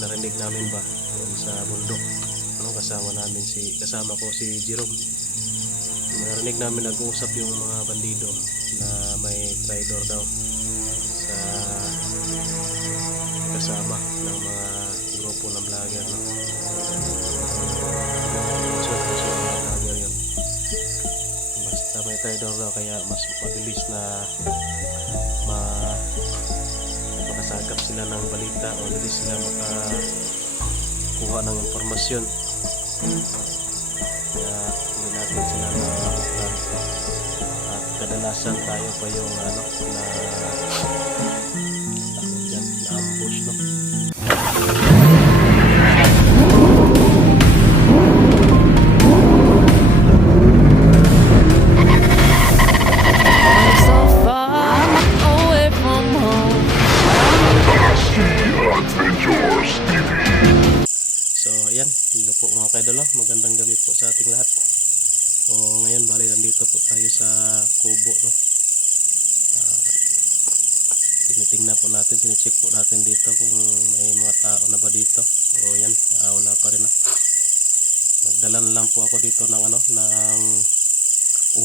narinig namin ba doon sa bundok, kasama ko si Jerome. Narinig namin nag-uusap yung mga bandido na may traitor daw sa kasama ng mga grupo ng vlogger, no? So mga vlogger yun, basta may traitor daw, kaya mas mabilis na makasagap sila ng balita o mabilis sila makakuha ng impormasyon, kaya hindi natin sila na-plan. At kadalasan tayo pa yung na tawag dyan, na ambush, no? So ayan, hello po mga kaidol, magandang gabi po sa ating lahat. So ngayon bali nandito po tayo sa kubo, no? Tinitingnan po natin, sinecheck po natin dito kung may mga tao na ba dito. So yan, wala pa rin, no? Nagdala na lang po ako dito ng ng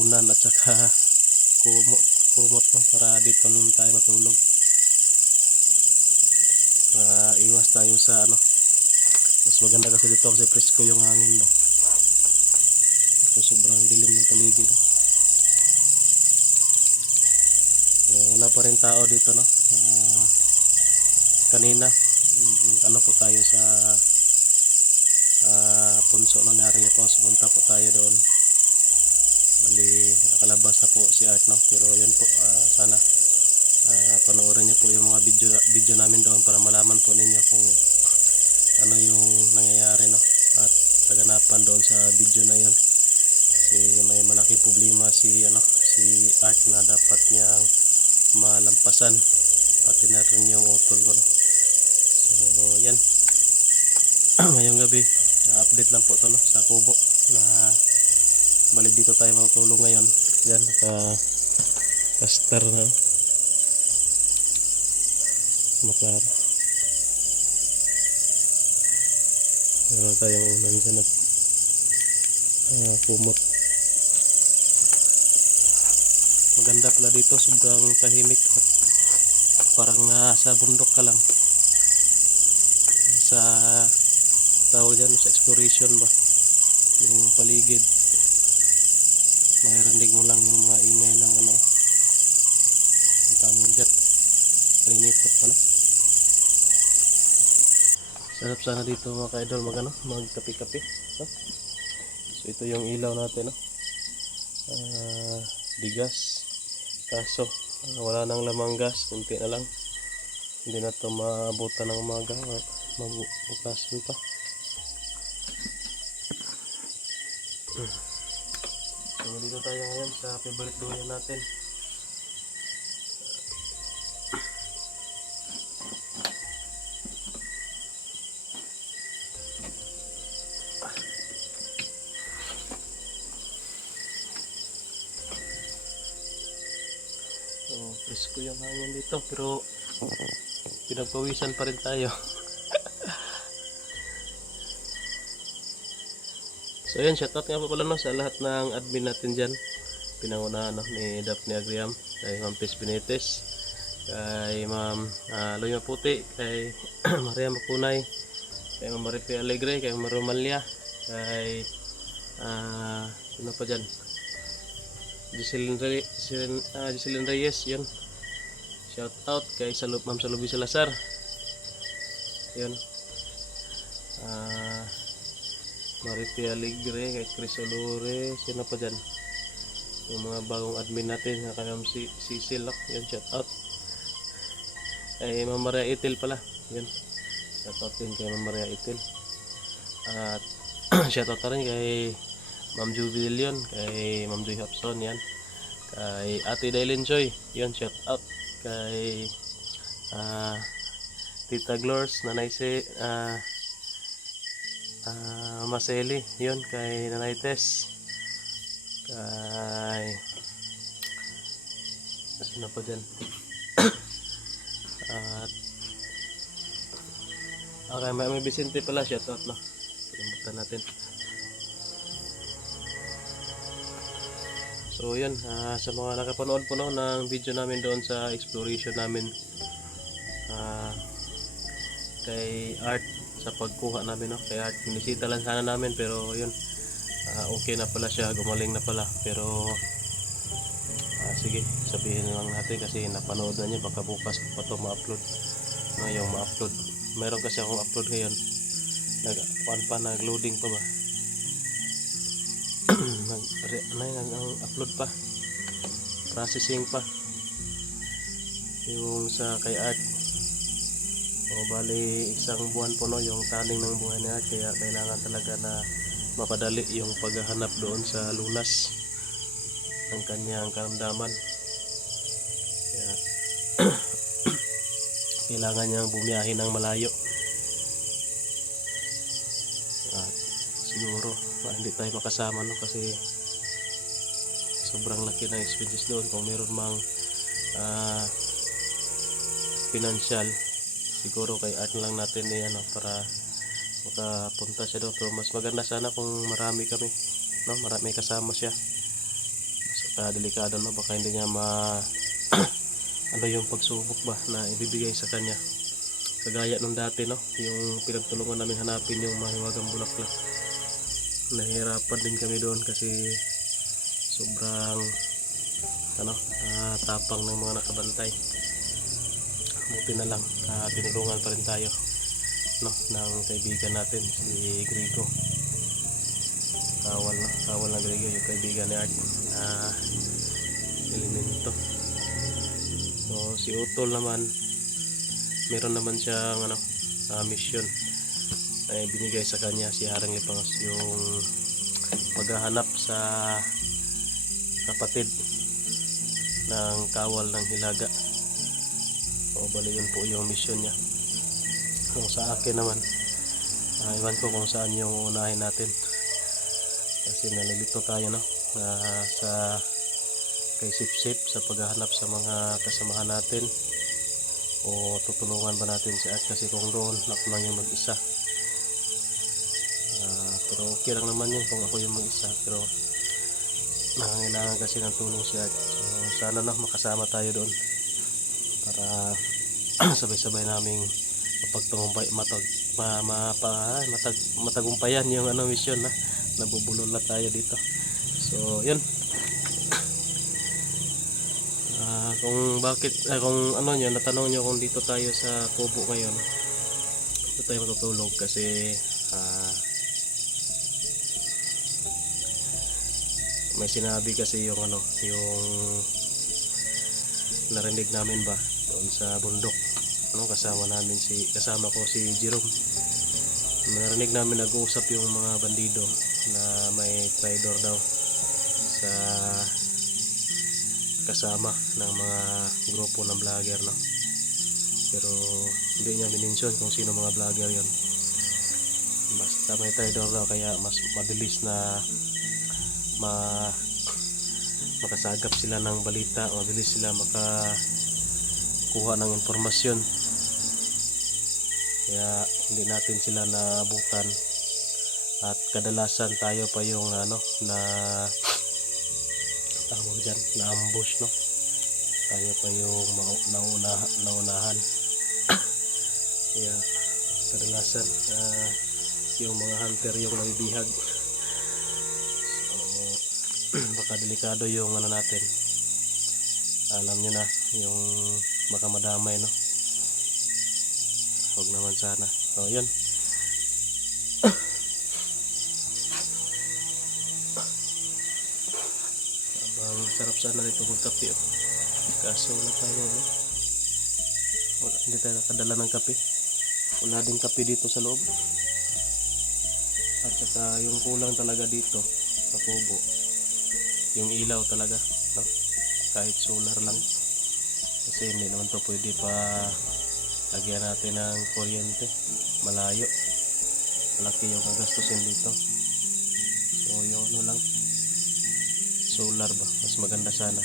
unan at saka kumot, no? Para dito naman tayo matulog. Iwas tayo sa mas maganda kasi dito kasi presko yung hangin ba. Ito sobrang dilim ng paligid, no? Wala pa rin tao dito, no? Kanina po tayo sa punso ni Arilipos, pumunta po tayo doon. Bali nakalabas na po si Art, no? Pero yun po, sana panoorin niyo po yung mga video namin doon para malaman po ninyo kung ano yung nangyayari, no? At kaganapan doon sa video na yun, kasi may malaking problema si Art na dapat niyang malampasan, pati na rin yung utol ko, no? So yan, ngayong gabi update lang po to, no, sa kubo na balik dito tayo matulog ngayon. Yan, naka-caster na, meron tayong unan dyan at kumot. Maganda pala dito, sobrang tahimik at parang sa bundok ka lang, sa tawag dyan, sa exploration ba yung paligid. Makirinig mo lang yung mga ingay ng ang tawag dyan, paninipot pa, no? Sarap sana dito mga ka-idol magkape-kape, no? So ito yung ilaw natin, no? Digas, kaso wala nang lamang gas, kunti na lang, hindi na to maabutan ng umaga, mabukasan pa. So dito tayo ngayon sa favorite duyan natin. So presko yung hangin dito, pero pinagpawisan pa rin tayo. So yan, shoutout nga po pala, no, sa lahat ng admin natin dyan. Pinangunahan, no, ni Daphne Agriam, kay Ma'am Pes Benitez, kay Ma'am Loy Maputi, kay Maria Mapunay, kay Ma'am Marife Alegre, kay Ma'am Romalia, kay sino pa dyan, Giseline Reyes, yun. Shoutout kay Ma'am Salubi Salazar, yun. Marife Alegre, kay Chris Olore, sino pa dyan, yung mga bagong admin natin, kay Ma'am Cecil, yun, shoutout. Kay Ma'am Maria Itil pala, yun, shoutout din kay Ma'am Maria Itil. At shoutout na rin kay Ma'am Juby De Leon, kay Ma'am Joy Hapson, yan. Kay Ate Dailin Joy, yun, shoutout. Kay Tita Glors, Nanay Mama Selly, yun, kay Nanay Tess, kay sino pa dyan, at Okay, may Vicente pala, shoutout no. Kalimutan natin. So yun, sa mga nakapanood po no, ng video namin doon sa exploration namin ah, kay Art, sa pagkuha namin no, kay Art. Binisita lang sana namin pero yun, okay na pala siya, gumaling na pala. Pero sige, sabihin na lang natin kasi napanood na niya, baka bukas pa to ma-upload no, yung ma-upload. Meron kasi akong upload ngayon, nag-loading pa ba? Nag-upload pa, processing pa yung sa kay Art. O bali isang buwan po no yung taning ng buhay ni Art, kaya kailangan talaga na mapadali yung paghahanap doon sa lunas ng kanyang karamdaman. Kaya kailangan niyang bumiyahe ng malayo at siguro hindi tayo makasama no, kasi sobrang laki ng expenses doon. Kung meron mang financial, siguro kay Art lang natin ano, para makapunta siya doon. Pero mas maganda sana kung marami kami no, marami kasama siya. Mas delikado no, baka hindi niya ano yung pagsubok ba na ibibigay sa kanya, kagaya nung dati no, yung pinagtulungan namin hanapin yung mahiwagang bulaklak. Nahihirapan din kami doon kasi sobrang tapang ng mga nakabantay. Buti na lang tinulungan pa rin tayo no, ng kaibigan natin si Grigo. Kawal na Grigo, yung kaibigan ni Art na elemento. So si Utol naman, meron naman siyang mission ay binigay sa kanya si Haring Lipangas, yung paghahanap sa kapatid ng kawal ng Hilaga. O bali yun po yung mission niya. Kung sa akin naman, iwan ko kung saan yung unahin natin kasi nalilito tayo no, sa kay Sip sa paghahanap sa mga kasamahan natin, o tutulungan ba natin si Art kasi kung doon ako lang yung mag-isa. Pero okay lang naman yun kung ako yung mag-isa, pero nangangailangan kasi ng tulong si Art. So sana makasama tayo doon para sabay-sabay naming matagumpayan yung mission na nabubulol tayo dito. So yun, kung bakit kung nyo natanong nyo kung dito tayo sa kubo ngayon, dito tayo matutulog kasi may sinabi kasi yung yung narinig namin ba doon sa bundok kasama ko si Jerome. Narinig namin nag-uusap yung mga bandido na may traitor daw sa kasama ng mga grupo ng vlogger no, pero hindi niya minention kung sino mga vlogger yon. Basta may traitor daw, kaya mas mabilis na makasagap sila ng balita, mabilis sila makakuha ng impormasyon, kaya hindi natin sila naabutan. At kadalasan tayo pa yung na tawag dyan, na ambush no, tayo pa yung naunahan. Kaya kadalasan yung mga hunter yung nabibihag. So baka delikado yung natin, alam nyo na, yung baka madamay no, huwag naman sana. So yun, sarap sana nito magkape kaso wala tayo no? Hindi tayo nakadala ng kape, wala din kape dito sa loob. At saka yung kulang talaga dito sa kubo, yung ilaw talaga no? Kahit solar lang, kasi hindi naman to pwede pa lagyan natin ng kuryente, malayo, malaki yung kagastusin dito. So yung lang, solar ba, mas maganda sana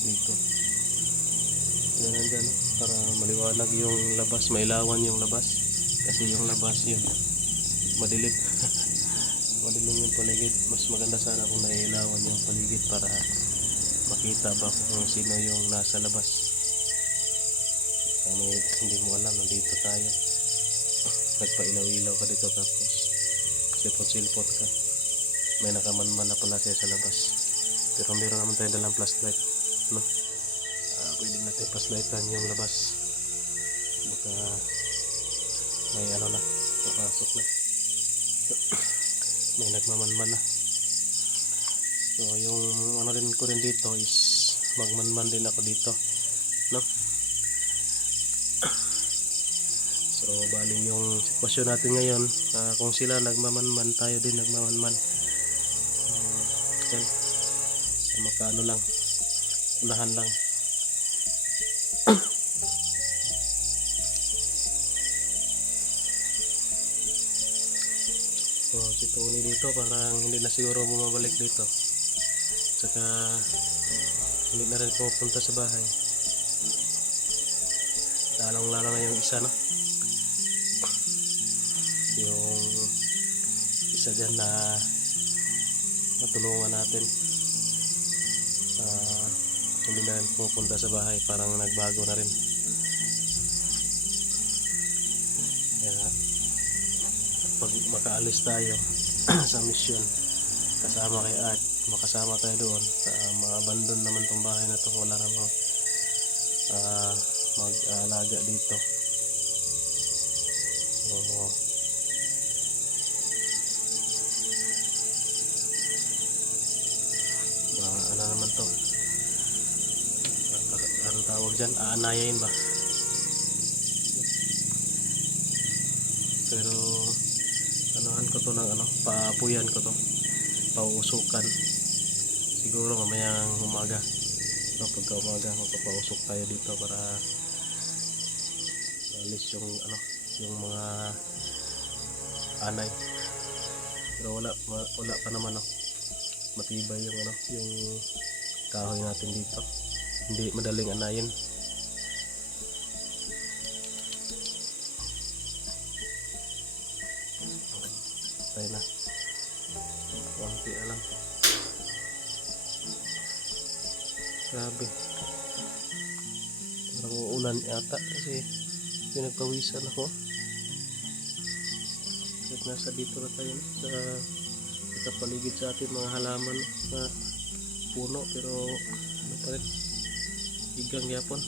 dito. Ganun dyan para maliwanag yung labas, mailawan yung labas. Kasi yung labas yun, madilim. Madilim yung paligid. Mas maganda sana kung naiilawan yung paligid para makita ba kung sino yung nasa labas. Kami hindi mo alam, nandito tayo. Nagpailaw-ilaw ka dito tapos silpot-silpot ka. May nakamanman na pala siya sa labas. Pero meron naman tayo dalang flashlight, no? Pwede natin flashlightan yung labas. Baka may ano na, papasok na. May nagmamanman na. So yung ano rin ko rin dito is magmanman din ako dito, no? So bali yung sitwasyon natin ngayon, kung sila nagmamanman, tayo din nagmamanman. Yan, so makaano lang, unahan lang. So si Tony dito parang hindi na siguro bumabalik dito, saka hindi na rin pupunta sa bahay, lalong lalo na yung isa, no? Yung isa dyan na matulungan natin, hindi na rin pupunta sa bahay, parang nagbago na rin. Kaya pag makaalis tayo sa mission kasama kay Art, makasama tayo doon, ma-abandon naman tong bahay na to, wala namang mag-alaga dito. So ano naman to, anong tawag dyan, aanayain ba? Pero anuhan ko to ng ano, paapuyan ko to, pauusukan. Siguro mamayang umaga, no, pagka umaga magpapausok tayo dito para alis yung ano, yung mga anay. Pero wala pa naman, no, matibay yung ano, yung kahoy natin dito, hindi madaling anayin. Tayo na, konti na lang. Grabe, parang uulan yata kasi pinagpawisan ako. At nasa dito na tayo sa paligid sa ating mga halaman na puno, pero ano pa rin, igang yapon.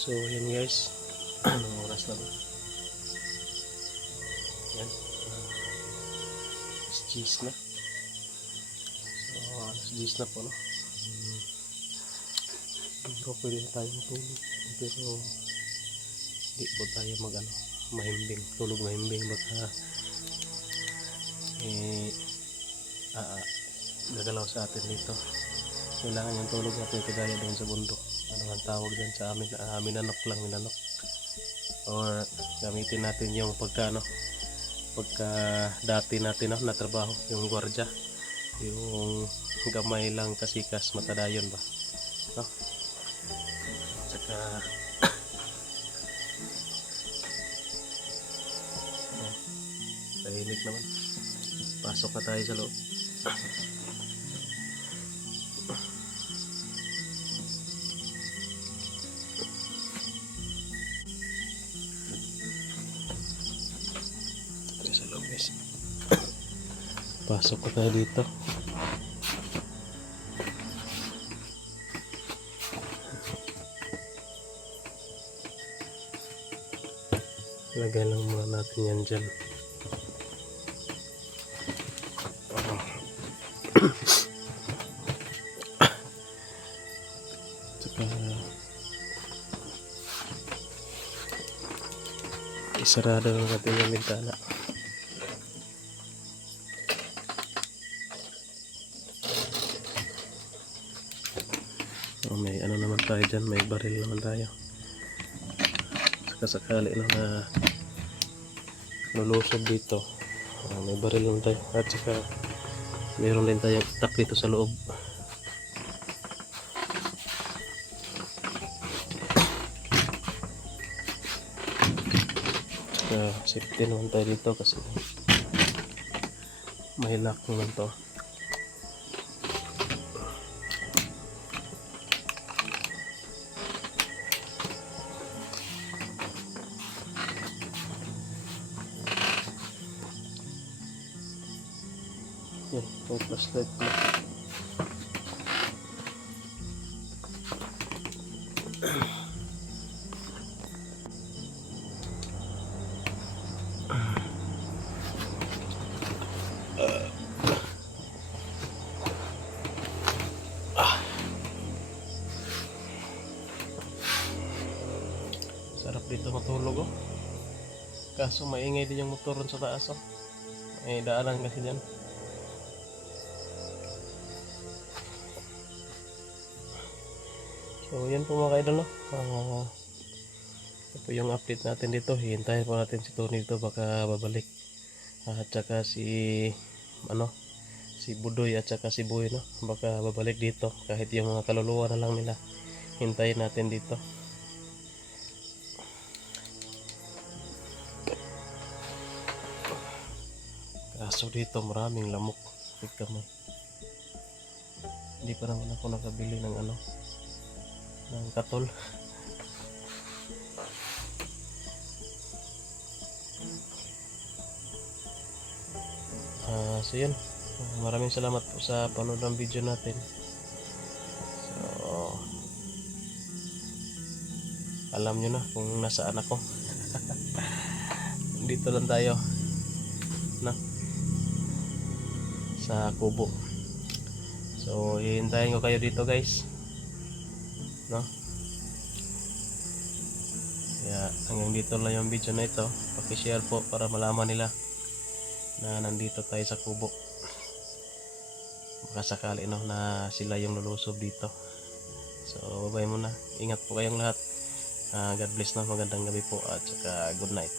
So yan guys, anong oras na ba? Yan, alas 10 na. So alas 10 na po, no? Pero pwede na tayo matulog, pero hindi po tayo mahimbing, tulog mahimbing, baka gagalaw sa atin dito. Kailangan yung tulog natin kagaya doon sa bundok. Ano ang tawag dyan sa amin? Minanok lang, minanok. Or gamitin natin yung pagka dati natin na trabaho, yung gwardya, yung gamay lang kasikas matadayon ba, no? Tsaka tahimik naman. Pasok na tayo sa loob. Pasok ko tayo dito. Lagay lang muna natin yan dyan. Tsaka isarado lang natin yung bintana. So, may ano naman tayo dyan, may baril naman tayo. Saka sakali lang na lulusob dito, may baril naman tayo. At saka meron din tayong itak dito sa loob. Saka safety naman tayo dito kasi may lock naman to. Yan, may flashlight na. Sarap dito matulog oh. Kaso maingay din yung motor sa taas oh. May daanan kasi dyan. So yan po mga kaidol no. Ito po yung update natin dito. Hihintayin po natin si Tony dito, baka babalik. At saka si si Budoy at saka si Boy no, baka babalik dito. Kahit yung mga kaluluwa na lang nila, hintayin natin dito. Kaso dito maraming lamok. Tignan mo. Hindi pa naman ako nakabili ng ng katol. So yun, maraming salamat po sa panood ng video natin. So alam nyo na kung nasaan ako. Dito lang tayo no, sa kubo. So hihintayin ko kayo dito guys no. Kaya hanggang dito lang yung video na ito. Paki-share po para malaman nila na nandito tayo sa kubo. Baka sakali no na sila yung lulusob dito. So bye muna. Ingat po kayong lahat. God bless na. Magandang gabi po at saka good night.